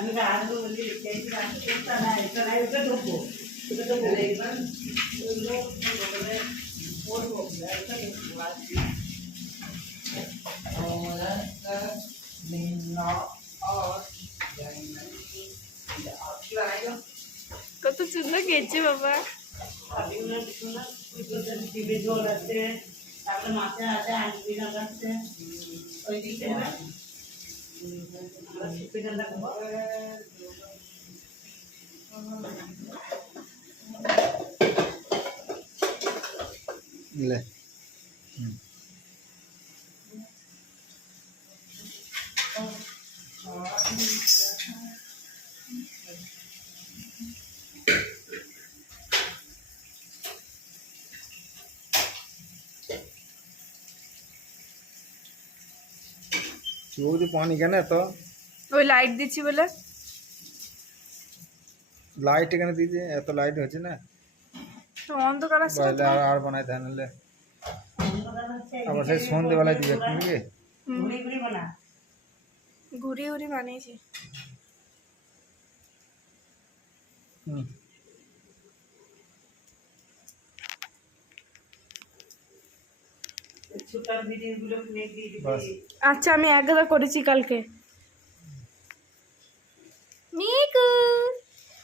আমি রাধবো বলি এটা না এটা ঢুকবো এটা তো বলে এবার ওগুলো এটা ঢুকবো কত সুন্দর গেছে বাবা। জল আছে, তারপরে মাথা আছে, আন্টিনা আছে, ওই দিকে না আমরা সুপি ঠান্ডা খাবো। চৌদি পানি কেন তো ওই লাইট দিচ্ছি বলে। লাইট এখানে দিয়েছে, এত লাইট হচ্ছে না, অন্ধকার আসছে না তো। আর বানাই দেয় নাহলে আবার সেই সন্ধ্যেবেলায় দিবে নাকি। ঘুরি ঘুরি বানা ঘুরি ঘুরি বানিয়েছি। ছুটার ভিডিওগুলো দিয়ে দিবি। আচ্ছা আমি 11 করেছি কালকে।